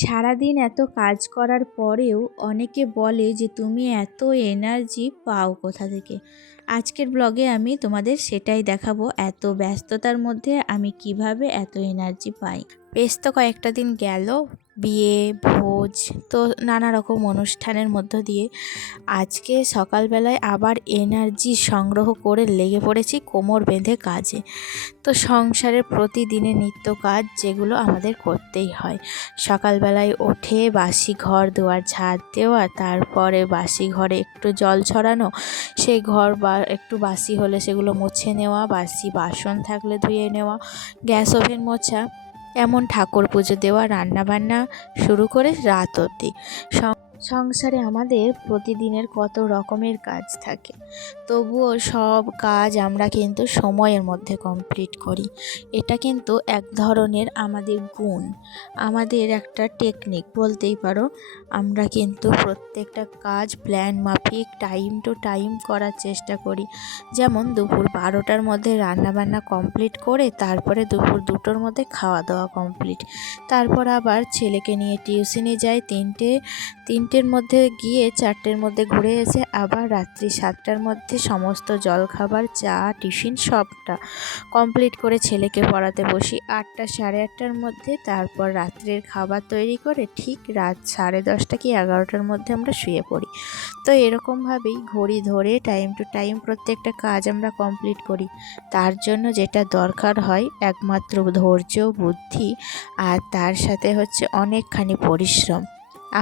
সারাদিন এত কাজ করার পরেও অনেকে বলে যে তুমি এত এনার্জি পাও কোথা থেকে। আজকের ব্লগে আমি তোমাদের সেটাই দেখাবো, এত ব্যস্ততার মধ্যে আমি কিভাবে এত এনার্জি পাই। বেশ তো কয়েকটা দিন গেল, বিয়ে ভোজ তো নানা রকম অনুষ্ঠানের মধ্য দিয়ে আজকে সকালবেলায় আবার এনার্জি সংগ্রহ করে লেগে পড়েছি কোমর বেঁধে কাজে। তো সংসারের প্রতিদিনের নিত্য কাজ যেগুলো আমাদের করতেই হয়। সকালবেলায় উঠে বাসি ঘর দুয়ার ঝাড় দেওয়া, তারপরে বাসি ঘরে একটু জল ছড়ানো, সেই ঘর বা একটু বাসি হলে সেগুলো মুছে নেওয়া, বাসি বাসন থাকলে ধুয়ে নেওয়া, গ্যাস ওভেন মোছা, এমন ঠাকুর পুজো দেওয়া, রান্নাবান্না শুরু করে রাত অবধি। সংসারে আমাদের প্রতিদিনের কত রকমের কাজ থাকে, তবুও সব কাজ আমরা কিন্তু সময়ের মধ্যে কমপ্লিট করি। এটা কিন্তু এক ধরনের আমাদের গুণ, আমাদের একটা টেকনিক বলতেই পারো। আমরা কিন্তু প্রত্যেকটা কাজ প্ল্যান মাফিক টাইম টু টাইম করার চেষ্টা করি। যেমন দুপুর 12টার মধ্যে রান্নাবান্না কমপ্লিট করে তারপরে দুপুর 2টোর মধ্যে খাওয়া দাওয়া কমপ্লিট, তারপর আবার ছেলেকে নিয়ে টিউশনে যাই, তিনটের মধ্যে গিয়ে 4টের মধ্যে ঘুরে এসে আবার রাত্রি 7টার মধ্যে সমস্ত জলখাবার চা টিফিন সবটা কমপ্লিট করে ছেলেকে পড়াতে বসি 8টা 8:30টার মধ্যে। তারপর রাত্রের খাবার তৈরি করে ঠিক রাত 10:30 কি 11টার মধ্যে আমরা শুয়ে পড়ি। তো এরকমভাবেই ঘড়ি ধরে টাইম টু টাইম প্রত্যেকটা কাজ আমরা কমপ্লিট করি। তার জন্য যেটা দরকার হয় একমাত্র ধৈর্য, বুদ্ধি, আর তার সাথে হচ্ছে অনেকখানি পরিশ্রম।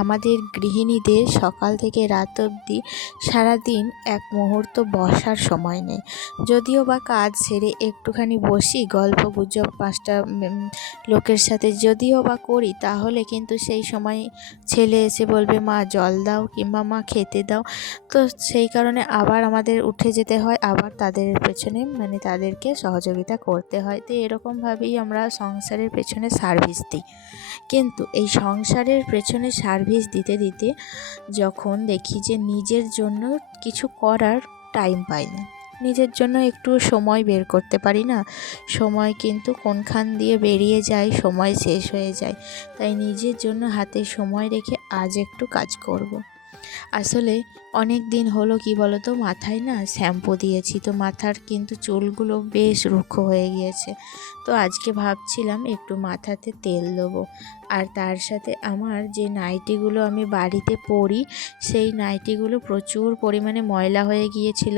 আমাদের গৃহিণীদের সকাল থেকে রাত অবধি সারাদিন এক মুহূর্ত বসার সময় নেই। যদিও বা কাজ সেরে একটুখানি বসি, গল্প গুজব 5টা লোকের সাথে যদিও বা করি, তাহলে কিন্তু সেই সময় ছেলে এসে বলবে মা জল দাও কিংবা মা খেতে দাও। তো সেই কারণে আবার আমাদের উঠে যেতে হয়, আবার তাদের পেছনে তাদেরকে সহযোগিতা করতে হয়। তো এরকমভাবেই আমরা সংসারের পেছনে সার্ভিস দিই। কিন্তু এই সংসারের পেছনে সার্ভিস দিতে দিতে যখন দেখি যে নিজের জন্য কিছু করার টাইম পাই না, নিজের জন্য একটু সময় বের করতে পারি না, সময় কিন্তু কোনখান দিয়ে বেরিয়ে যায়, সময় শেষ হয়ে যায়। তাই নিজের জন্য হাতে সময় রেখে আজ একটু কাজ করব। আসলে অনেক দিন হলো কি বলতো, মাথায় না শ্যাম্পু দিয়েছি, তো মাথার কিন্তু চুলগুলো বেশ রুক্ষ হয়ে গিয়েছে। তো আজকে ভাবছিলাম একটু মাথাতে তেল দেবো। আর তার সাথে আমার যে নাইটিগুলো আমি বাড়িতে পরি, সেই নাইটিগুলো প্রচুর পরিমাণে ময়লা হয়ে গিয়েছিল।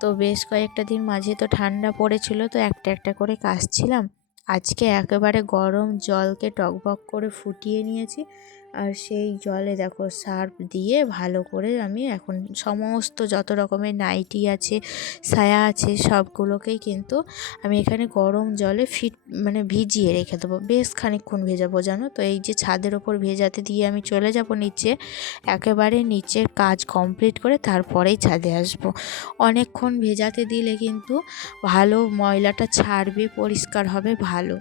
তো বেশ কয়েকটা দিন মাঝে তো ঠান্ডা পড়েছিল, তো একটা একটা করে কাচছিলাম। আজকে একেবারে গরম জলকে টকবক করে ফুটিয়ে নিয়েছি, আর সেই জলে দেখো সার্ফ দিয়ে ভালো করে আমি এখন সমস্ত যত রকমের নাইটি আছে, সায়া আছে, সবগুলোকেই কিন্তু আমি এখানে গরম জলে ভিজিয়ে রেখে দেবো। বেশ খানিকক্ষণ ভেজাবো জানো তো। এই যে ছাদের ওপর ভেজাতে দিয়ে আমি চলে যাব নিচে, একেবারে নিচের কাজ কমপ্লিট করে তারপরেই ছাদে আসবো। অনেকক্ষণ ভেজাতে দিলে কিন্তু ভালো ময়লাটা ছাড়বে, পরিষ্কার হবে ভালো।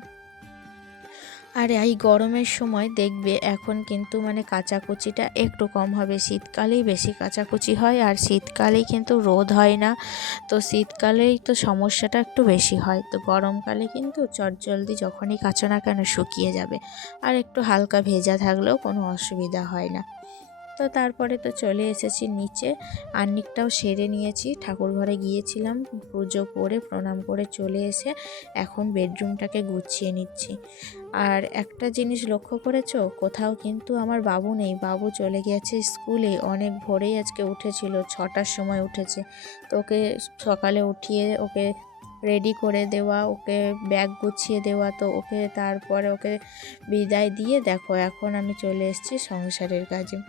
আর এই গরমের সময় দেখবে এখন কিন্তু কাচাকুচিটা একটু কম হবে, শীতকালেই বেশি কাচাকুচি হয়, আর শীতকালেই কিন্তু রোদ হয় না। তো শীতকালেই তো সমস্যাটা একটু বেশি হয়, তো গরমকালে কিন্তু চটজলদি যখনই কাচো না কেন শুকিয়ে যাবে, আর একটু হালকা ভেজা থাকলেও কোনো অসুবিধা হয় না। তো তারপরে তো চলে এসেছি নিচে, আর্নিকটাও সেরে নিয়েছি, ঠাকুর ঘরে গিয়েছিলাম, পুজো করে প্রণাম করে চলে এসে এখন বেডরুমটাকে গুছিয়ে নিচ্ছি। আর একটা জিনিস লক্ষ্য করেছো, কোথাও কিন্তু আমার বাবু নেই, বাবু চলে গেছে স্কুলে। অনেক ভোরেই আজকে উঠেছিল, 6টার সময় উঠেছে। তো ওকে সকালে উঠিয়ে ওকে রেডি করে দেওয়া, ওকে ব্যাগ গুছিয়ে দেওয়া, তো ওকে তারপরে ওকে বিদায় দিয়ে দেখো এখন আমি চলে এসেছি সংসারের কাজে।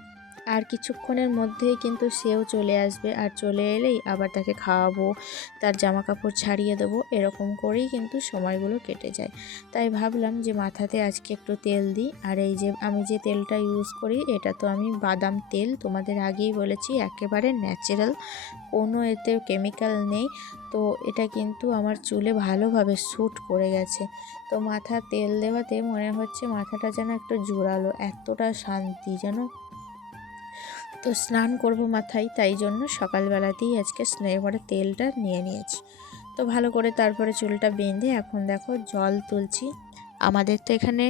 আর কিছুক্ষণের মধ্যেই কিন্তু সেও চলে আসবে, আর চলে এলেই আবার তাকে খাওয়াবো, তার জামা কাপড় ছাড়িয়ে দেবো, এরকম করেই কিন্তু সময়গুলো কেটে যায়। তাই ভাবলাম যে মাথাতে আজকে একটু তেল দিই। আর এই যে আমি যে তেলটা ইউজ করি, এটা তো আমি বাদাম তেল, তোমাদের আগেই বলেছি একেবারে ন্যাচারাল, কোনো এতে কেমিক্যাল নেই। তো এটা কিন্তু আমার চুলে ভালোভাবে স্যুট করে গেছে। তো মাথা তেল দেওয়াতে মনে হচ্ছে মাথাটা যেন একটু জোরালো, এতটা শান্তি যেন। তো স্নান করব মাথায়, তাই জন্য সকালবেলাতেই আজকে এবারে তেলটা নিয়ে নিয়েছি। তো ভালো করে তারপরে চুলটা বেঁধে এখন দেখো জল তুলছি। আমাদের তো এখানে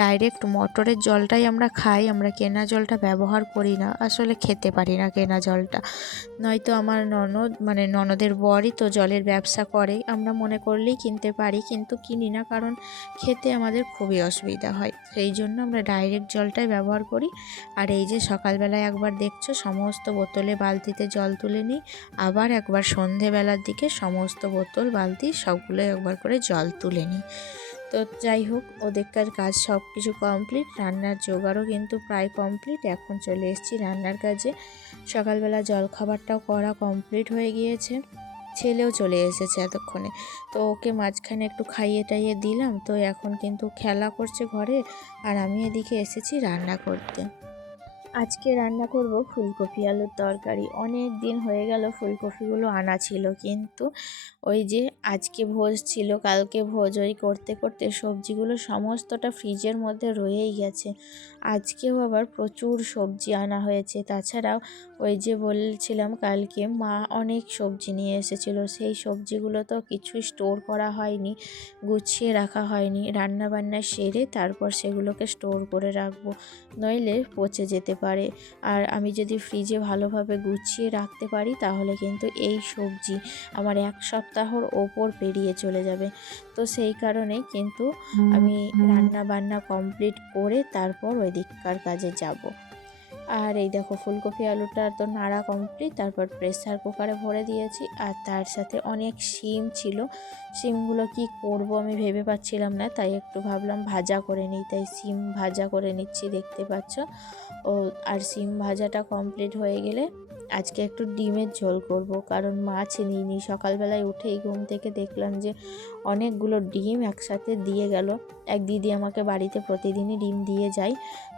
ডাইরেক্ট মোটরের জলটাই আমরা খাই, আমরা কেনা জলটা ব্যবহার করি না, আসলে খেতে পারি না কেনা জলটা। নয়তো আমার ননদের বরই তো জলের ব্যবসা করে, আমরা মনে করলেই কিনতে পারি, কিন্তু কিনি না, কারণ খেতে আমাদের খুবই অসুবিধা হয়, সেই জন্য আমরা ডাইরেক্ট জলটাই ব্যবহার করি। আর এই যে সকালবেলায় একবার দেখছো সমস্ত বোতলে বালতিতে জল তুলে নিই, আবার একবার সন্ধেবেলার দিকে সমস্ত বোতল বালতি সবগুলো একবার করে জল তুলে নিই। তো যাই হোক, ওদেরকার কাজ সব কিছু কমপ্লিট, রান্নার জোগাড়ও কিন্তু প্রায় কমপ্লিট। এখন চলে এসেছি রান্নার কাজে। সকালবেলা জলখাবারটাও করা কমপ্লিট হয়ে গিয়েছে, ছেলেও চলে এসেছে এতক্ষণে, তো ওকে মাঝখানে একটু খাইয়ে টাইয়ে দিলাম। তো এখন কিন্তু খেলা করছে ঘরে, আর আমি এদিকে এসেছি রান্না করতে। আজকে রান্না করব ফুলকপি আলুর তরকারি। অনেক দিন হয়ে গেল ফুলকপিগুলো আনা ছিল, কিন্তু ওই যে আজকে ভোজ ছিল, কালকে ভোজ, ওই করতে করতে সবজিগুলো সমস্তটা ফ্রিজের মধ্যে রয়েই গেছে। আজকেও আবার প্রচুর সবজি আনা হয়েছে। তাছাড়াও ওই যে বলছিলাম কালকে মা অনেক সবজি নিয়ে এসেছিলো, সেই সবজিগুলো তো কিছুই স্টোর করা হয়নি, গুছিয়ে রাখা হয়নি। রান্না বান্না সেরে তারপর সেগুলোকে স্টোর করে রাখবো, নইলে পচে যেতে পারে। আর আমি যদি ফ্রিজে ভালোভাবে গুছিয়ে রাখতে পারি তাহলে কিন্তু এই সবজি আমার 1 সপ্তাহর ওপর পেরিয়ে চলে যাবে। তো সেই কারণে কিন্তু আমি রান্না বান্না কমপ্লিট করে তারপর ওই দিককার কাজে যাব। আর এই দেখো ফুলকপি আলুটা তো নাড়া কমপ্লিট, তারপর প্রেসার কুকারে ভরে দিয়েছি। আর তার সাথে অনেক শিম ছিল, শিমগুলো কি করব আমি ভেবে পাচ্ছিলাম না, তাই একটু ভাবলাম ভাজা করে নিই, তাই শিম ভাজা করে নিচ্ছি, দেখতে পাচ্ছ। আর শিম ভাজাটা কমপ্লিট হয়ে গেলে আজকে একটু ডিমের ঝোল করব, কারণ মাছ নিইনি। সকালবেলায় উঠেই ঘুম থেকে দেখলাম যে অনেকগুলো ডিম একসাথে দিয়ে গেল। এক দিদি আমাকে বাড়িতে প্রতিদিনই ডিম দিয়ে যায়,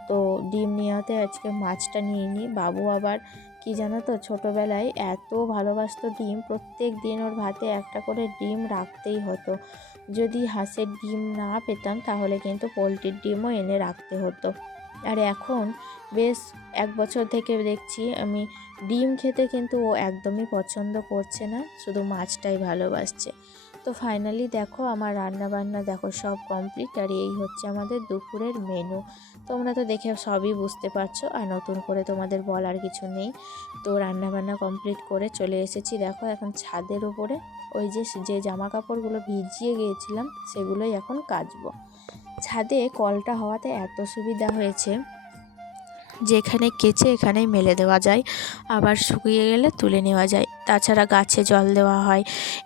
তো ডিম নেওয়াতে আজকে মাছটা নিয়ে নিই। বাবু আবার কি জানো তো, ছোটোবেলায় এত ভালোবাসতো ডিম, প্রত্যেক দিন ওর ভাতে একটা করে ডিম রাখতেই হতো। যদি হাঁসের ডিম না পেতাম তাহলে কিন্তু পোলট্রির ডিমও এনে রাখতে হতো। আর এখন বেশ 1 বছর থেকে দেখছি আমি ডিম খেতে কিন্তু ও একদমই পছন্দ করছে না, শুধু মাছটাই ভালোবাসছে। তো ফাইনালি দেখো আমার রান্না বান্না দেখো সব কমপ্লিট, আর এই হচ্ছে আমাদের দুপুরের মেনু। তোমরা তো দেখে সবই বুঝতে পারছো, আর নতুন করে তোমাদের বলার কিছু নেই। তো রান্না বান্না কমপ্লিট করে চলে এসেছি দেখো এখন ছাদের উপরে। ওই যে জামা কাপড়গুলো ভিজিয়ে গিয়েছিলাম সেগুলোই এখন কাচবো। ছাদে কলটা হওয়াতে এত সুবিধা হয়েছে, যেখানে কেচে এখানেই মেলে দেওয়া যায়, আবার শুকিয়ে গেলে তুলে নেওয়া যায়। তাছাড়া গাছে জল দেওয়া হয়,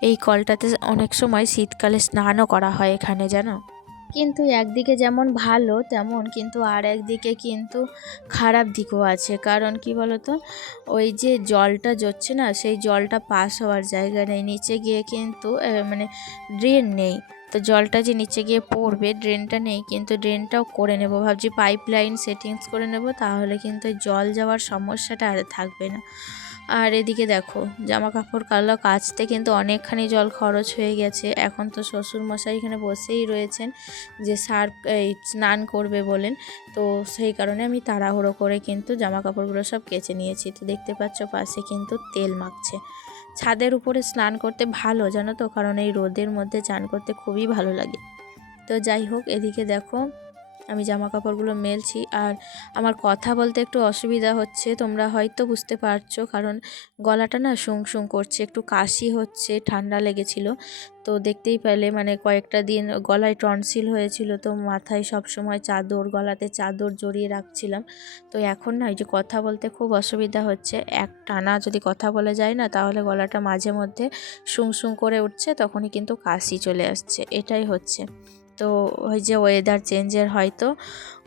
এই কলটাতে অনেক সময় শীতকালে স্নানও করা হয় এখানে, জানো। কিন্তু একদিকে যেমন ভালো তেমন কিন্তু আর একদিকে কিন্তু খারাপ দিকও আছে। কারণ কি বলতো, ওই যে জলটা জড়ছে না, সেই জলটা পাস হওয়ার জায়গা নেই, নিচে গিয়ে কিন্তু ড্রেন নেই। তো জলটা যে নিচে গিয়ে পড়বে, ড্রেনটা নেই, কিন্তু ড্রেনটাও করে নেব ভাবছি, পাইপ লাইন সেটিংস করে নেব, তাহলে কিন্তু জল যাওয়ার সমস্যাটা আর থাকবে না। আর এদিকে দেখো জামা কাপড় কালো কাচতে কিন্তু অনেকখানি জল খরচ হয়ে গেছে। এখন তো শ্বশুরমশাই এখানে বসেই রয়েছেন যে স্নান করবে বলেন, তো সেই কারণে আমি তাড়াহুড়ো করে কিন্তু জামা কাপড়গুলো সব কেচে নিয়েছি। তো দেখতে পাচ্ছ পাশে কিন্তু তেল মাখছে। ছাদের উপরে স্নান করতে ভালো জানো তো, কারণ এই রোদের মধ্যে চান করতে খুবই ভালো লাগে। তো যাই হোক, এদিকে দেখো আমি জামা কাপড়গুলো মেলছি, আর আমার কথা বলতে একটু অসুবিধা হচ্ছে, তোমরা হয়তো বুঝতে পারছো, কারণ গলাটা না শুং শুং করছে, একটু কাশি হচ্ছে, ঠান্ডা লেগেছিল। তো দেখতেই পেলে কয়েকটা দিন গলায় টনসিল হয়েছিল, তো মাথায় সব সময় চাদর, গলাতে চাদর জড়িয়ে রাখছিলাম। তো এখন না এই যে কথা বলতে খুব অসুবিধা হচ্ছে, এক টানা যদি কথা বলা যায় না তাহলে গলাটা মাঝে মধ্যে শুং শুং করে উঠছে, তখনই কিন্তু কাশি চলে আসছে, এটাই হচ্ছে। তো ওই যে ওয়েদার চেঞ্জের হয়তো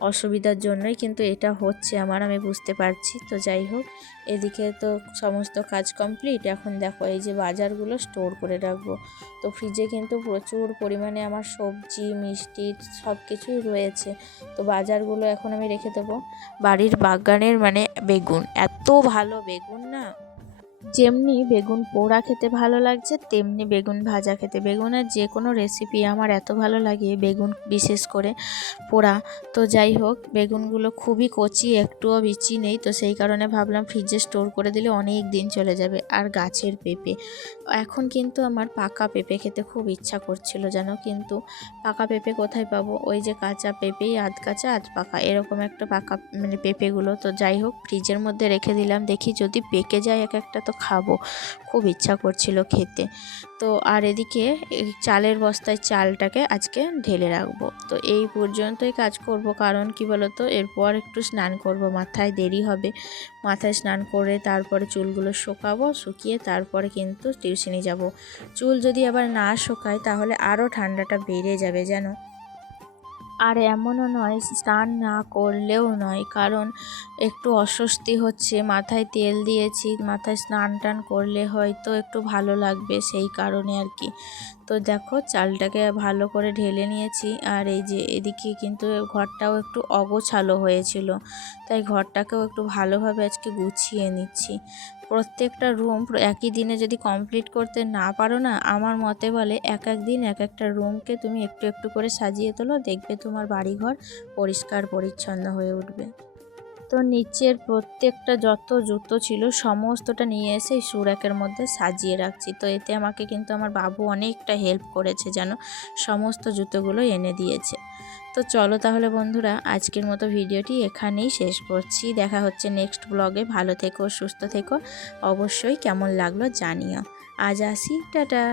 অসুবিধার জন্যই কিন্তু এটা হচ্ছে আমার, আমি বুঝতে পারছি। তো যাই হোক, এদিকে তো সমস্ত কাজ কমপ্লিট। এখন দেখো এই যে বাজারগুলো স্টোর করে রাখবো। তো ফ্রিজে কিন্তু প্রচুর পরিমাণে আমার সবজি মিষ্টি সব কিছুই রয়েছে। তো বাজারগুলো এখন আমি রেখে দেবো। বাড়ির বাগানের বেগুন, এত ভালো বেগুন না, যেমনি বেগুন পোড়া খেতে ভালো লাগছে তেমনি বেগুন ভাজা খেতে, বেগুনের যে কোনো রেসিপি আমার এত ভালো লাগে, বেগুন বিশেষ করে পোড়া। তো যাই হোক, বেগুনগুলো খুবই কচি, একটুও বিচি নেই, তো সেই কারণে ভাবলাম ফ্রিজে স্টোর করে দিলে অনেক দিন চলে যাবে। আর গাছের পেঁপে, এখন কিন্তু আমার পাকা পেঁপে খেতে খুব ইচ্ছা করছিল যেন, কিন্তু পাকা পেঁপে কোথায় পাবো? ওই যে কাঁচা পেঁপেই আধ কাঁচা আধ পাকা এরকম একটা পাকা মানে পেঁপেগুলো। তো যাই হোক, ফ্রিজের মধ্যে রেখে দিলাম, দেখি যদি পেকে যায় এক একটা তো খাবো, খুব ইচ্ছা করছিল খেতে। তো আর এদিকে এই চালের বস্তায় চালটাকে আজকে ঢেলে রাখবো। তো এই পর্যন্তই কাজ করব, কারণ কি বলতো, এরপর একটু স্নান করব, মাথায় দেরি হবে। মাথায় স্নান করে তারপরে চুলগুলো শুকাবো, শুকিয়ে তারপরে কিন্তু টিউশনি যাব। চুল যদি আবার না শুকায় তাহলে আরও ঠান্ডাটা বেড়ে যাবে যেন। আর এমনও নয় স্নান না করলেও নয়, কারণ একটু অস্বস্তি হচ্ছে, মাথায় তেল দিয়েছি, মাথায় স্নান টান করলে হয়তো একটু ভালো লাগবে, সেই কারণে আর কি। তো দেখো চালটাকে ভালো করে ঢেলে নিয়েছি, আর এই যে এদিকে কিন্তু ঘরটাও একটু অগোছালো হয়েছিল, তাই ঘরটাকেও একটু ভালোভাবে আজকে গুছিয়ে নিচ্ছি। প্রত্যেকটা রুম একই দিনে যদি কমপ্লিট করতে না পারো না, আমার মতে বলে এক এক দিন এক একটা রুমকে তুমি একটু একটু করে সাজিয়ে তোলো, দেখবে তোমার বাড়িঘর পরিষ্কার পরিচ্ছন্ন হয়ে উঠবে। তো নিচের প্রত্যেকটা যত জুতো ছিল সমস্তটা নিয়ে এসে এই সুরাকের মধ্যে সাজিয়ে রাখছি। তো এতে আমাকে কিন্তু আমার বাবু অনেকটা হেল্প করেছে যেন, সমস্ত জুতোগুলো এনে দিয়েছে। তো চলো তাহলে বন্ধুরা, আজকের মতো ভিডিওটি এখানেই শেষ করছি। দেখা হচ্ছে নেক্সট ব্লগে। ভালো থেকো, সুস্থ থেকো, অবশ্যই কেমন লাগলো জানিও। আজ আসি, টাটা।